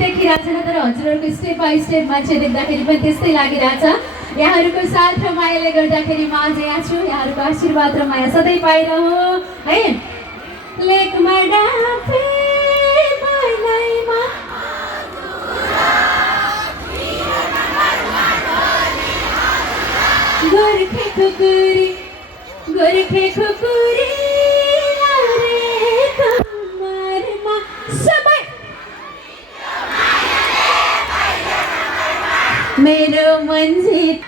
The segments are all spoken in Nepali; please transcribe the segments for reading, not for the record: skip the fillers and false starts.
देखिरहेको छैन तर हजुरहरूको स्टेप बाई स्टेप मान्छे देख्दाखेरि पनि त्यस्तै लागिरहेछ। यहाँहरूको साथ र मायाले गर्दाखेरि म आज यहाँ छु। यहाँहरूको आशीर्वाद र माया सधैँ पाइरहँ है। लेकमा डाँफे भैलैमा गोर्खे खुकुरी गोर्खे खुकुरी सबै मेरो मन जित।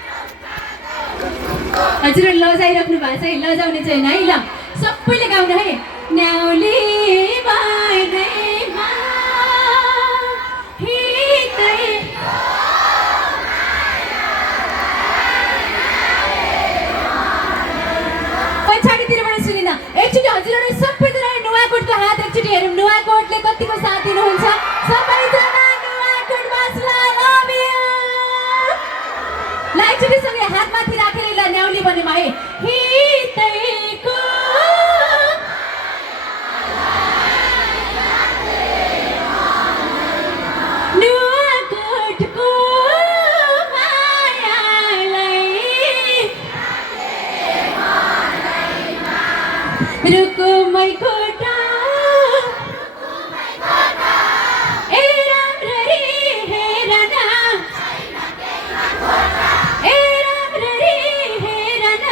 हजुर लजाइराख्नु भएको छ है, लजाउने छैन है। ल सबैले गाउनु है। न्याउली बाइदैमा हितै पछाडितिरबाट सुनिन। एकचोटि हजुरहरू सबैजना नुवाकोटको हात एकचोटि हेरौँ। नुवाकोटले कतिको साथ दिनुहुन्छ? सबैजना नुवाकोटवासीलाई लभ यू। ल एकचोटि सँगै हात माथि राखेर ल न्याउली बनेमा है। हितैको नुवाकोटको मायालाई रुकुमै खोटा ए राम्ररी हेर न ए राम्ररी हेर न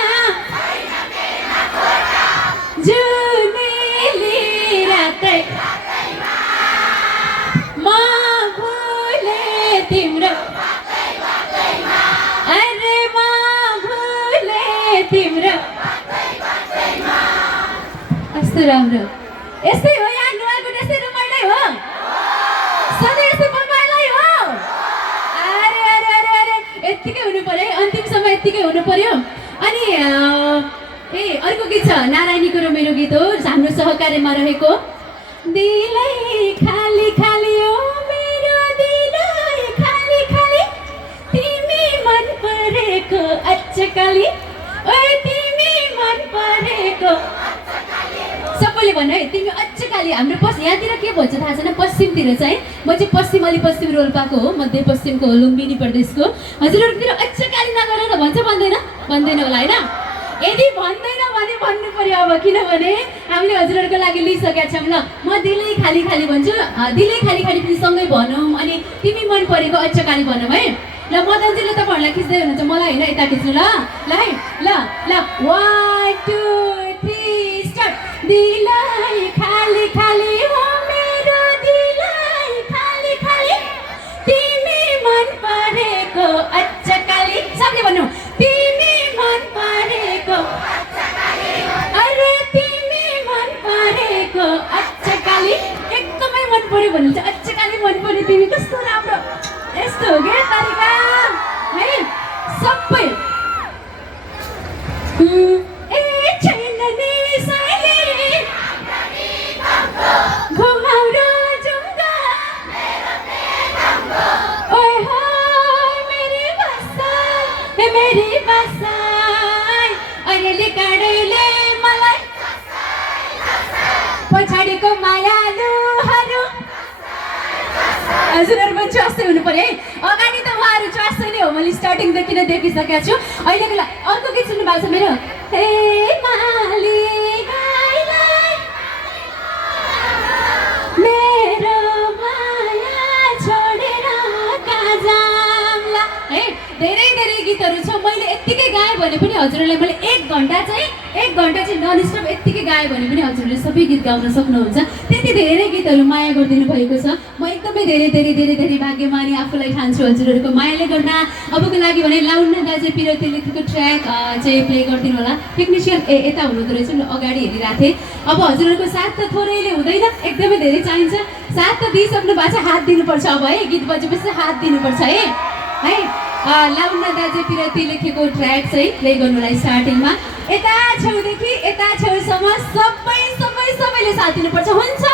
जुनेली रातै म भुले तिम्रो अरे म भुले तिम्रो कस्तो राम्रो। यस्तै हो यहाँ नुवाकोट, यस्तै रमाइलो हो, सधैँ यस्तै बमाइलो हो। अरे अरे अरे अरे यत्तिकै हुनु पर्यो है, अन्तिमसम्म यत्तिकै हुनु पर्यो। अनि अर्को गीत छ नारायणीको र मेरो गीत हो, हाम्रो सहकार्यमा रहेको। दिलै खाली खाली हो मेरो दिलै खाली खाली तिमी मन परेको अचकाली ओए तिमी मन परेको सबैले भन्नु है तिमी अचकाली। हाम्रो यहाँतिर के भन्छ थाहा छैन, पश्चिमतिर चाहिँ म चाहिँ पश्चिम अलि पश्चिम रोल्पाको हो, मध्यपश्चिमको हो, लुम्बिनी प्रदेशको। हजुरहरूतिर अचकाली नगर त भन्छ भन्दैन? भन्दैन होला होइन। यदि भन्दैन भने भन्नु पर्यो अब, किनभने हामीले हजुरहरूको लागि लिइसकेका छौँ। ल म दिलै खाली खाली भन्छु, दिलै खाली खाली पनि सँगै भनौँ, अनि तिमी मन परेको अचकाली भनौँ है। ल मदनजीले तपाईँहरूलाई खिच्दै हुनुहुन्छ, मलाई होइन यता खिच्नु। ल ल है ल ल 1 2 3 स्टार्ट। दिलै खाली खाली हो मेरो दिलै खाली खाली तिमी मन परेको अचकाली। सबले भन्नु तिमी मन परेको अरे तिमी मन परेको अचकाली। एकदमै मन पर्यो भन्नुहुन्छ, अचकाली मन पर्यो तिमी, कस्तो राम्रो। यस्तो हो क्या तरिका है सबै। ए छैन नि साइली घुमाउरो जुङ्गा ओए होय मेरी बसाई अरेले काँडैले मलाई पछाडिको मायालुहरू। हजुरहरू पनि चस्दै हुनु पर्यो है। अगाडि त उहाँहरू चस्दै नै हो, मैले स्टार्टिङदेखि नै देखिसकेको छु। अहिलेको अर्को गीत सुन्नु भएको छ मेरो। हे माली गाईलाई मेरो माया छोडेर कहाँ जाम्ला है। धेरै धेरै गीतहरू छ, मैले यत्तिकै गाएँ भने पनि हजुरहरूलाई मैले 1 घन्टा चाहिँ नन स्टप यत्तिकै गाएँ भने पनि हजुरहरूले सबै गीत गाउन सक्नुहुन्छ। त्यति धेरै गीतहरू माया गरिदिनु भएको छ। म एकदमै धेरै धेरै धेरै धेरै भाग्यमानी आफूलाई ठान्छु हजुरहरूको मायाले गर्दा। अबको लागि भने लाउन दाजे पिरती लेखेको ट्र्याक चाहिँ प्ले गरिदिनु होला। टेक्निसियन यता हुनुहुँदो रहेछ, ल अगाडि हेरिरहेको थिएँ। अब हजुरहरूको साथ त थोरैले हुँदैन, एकदमै धेरै चाहिन्छ। साथ त दिइसक्नु भएको छ, हात दिनुपर्छ अब है। गीत बजेपछि हात दिनुपर्छ है है। लाउन दाजे पिरती लेखेको ट्र्याक चाहिँ प्ले गर्नुलाई स्टार्टिङमा यता छेउदेखि यता छेउसम्म सबैले साथ दिनुपर्छ। हुन्छ।